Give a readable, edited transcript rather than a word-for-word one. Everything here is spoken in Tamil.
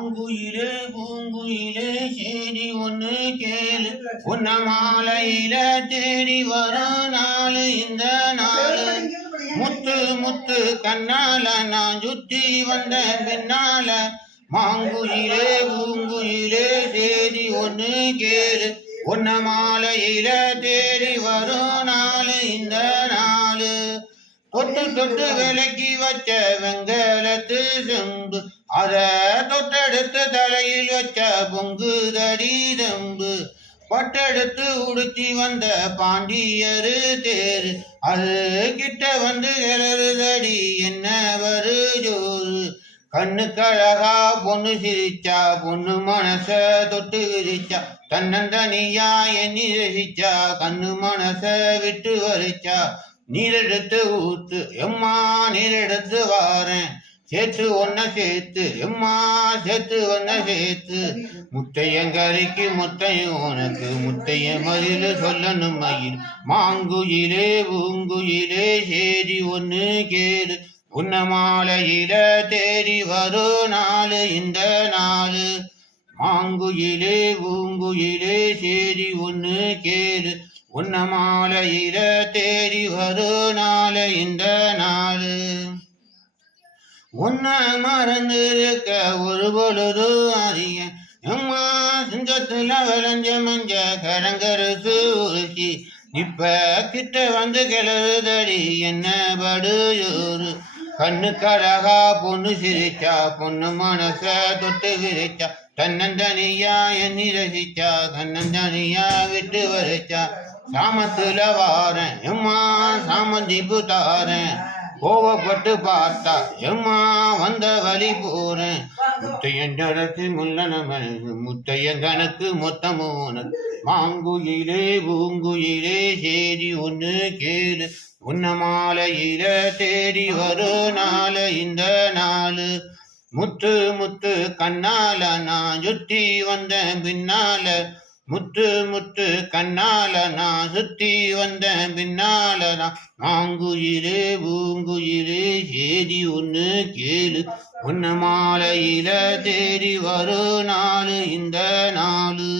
மாங்குயிலே பூங்குயிலே சேரி ஒன்று கேளு, உன்ன மாலையில தேடி வரும் நாளு இந்த நாளு. முத்து முத்து கண்ணால நான் சுத்தி வந்த பின்னால, மாங்குயிலே பூங்குயிலே சேரி ஒன்று கேளு, உன்ன மாலையில தேடி வரும் நாளு இந்த நாளு. தொட்டு தொட்டு விலக்கி வச்ச வெங்கலத்து செம்பு, அத தொட்டெடுத்து தலையில் வச்ச பொங்கு தடி தம்பு. பட்டெடுத்து உடுத்தி வந்த பாண்டியரு தேரு, அது கிட்ட வந்து கிளறுதடி என்ன வரு ஜோறு. கண்ணுக்கழகா பொண்ணு சிரிச்சா, பொண்ணு மனச தொட்டு விரிச்சா, தன்னந்தனியா எண்ணி ரசிச்சா, கண்ணு மனச விட்டு வரிச்சா. நீரெடுத்து ஊத்து எம்மா நீரெடுத்து வாரேன், சேர்த்து ஒன்ன சேர்த்து எம்மா சேர்த்து ஒன்ன சேர்த்து. முத்தையங்கரைக்கு முத்தையும் உனக்கு முத்தைய மதில் சொல்லணும் மயில். மாங்குயிலே பூங்குயிலே சேரி ஒன்று கேளு, உன்ன மாலையில தேடி வரும் நாளு இந்த நாளு. மாங்குயிலே பூங்குயிலே சேரி ஒன்று கேளு, உன்ன மாலையில தேடி வரும் நாளு இந்த நாளு. உன்ன மறந்திருக்க ஒரு பொழுது அறிய, எம்மா சிங்கத்துல விளைஞ்ச மஞ்ச கரங்கருசு உருச்சி, இப்ப கிட்ட வந்து கிளறுதடி என்ன படுஜோறு. கண்ணுக்கழகா பொண்ணு சிரிச்சா, பொண்ணு மனச தொட்டு விரிச்சா, தன்னந்தனியா எண்ணி ரசிச்சா, தன்னந்தனியா விட்டு வரிச்சா. சாமத்துல வாரேன் எம்மா சாமந்திப்பு தாரேன், கோவப்பட்டு பார்த்தா எம்மா வந்த வழி போறேன். முத்தையஞ்சரத்து முள்ளனமனு முத்தையங்கனுக்கு மொத்தமோனு. மாங்குயிலே பூங்குயிலே சேரி ஒன்று கேளு, உன்ன மாலையில தேடி வரும் நாளு இந்த நாளு. முத்து முத்து கண்ணால நான் சுத்தி வந்த பின்னால, முத்து முத்து கண்ணால நான் சுத்தி வந்த பின்னாலதான். மாங்குயிலே பூங்குயிலே சேரி ஒன்று கேளு, உன்ன மாலையில தேடி வரும் நாளு இந்த நாளு.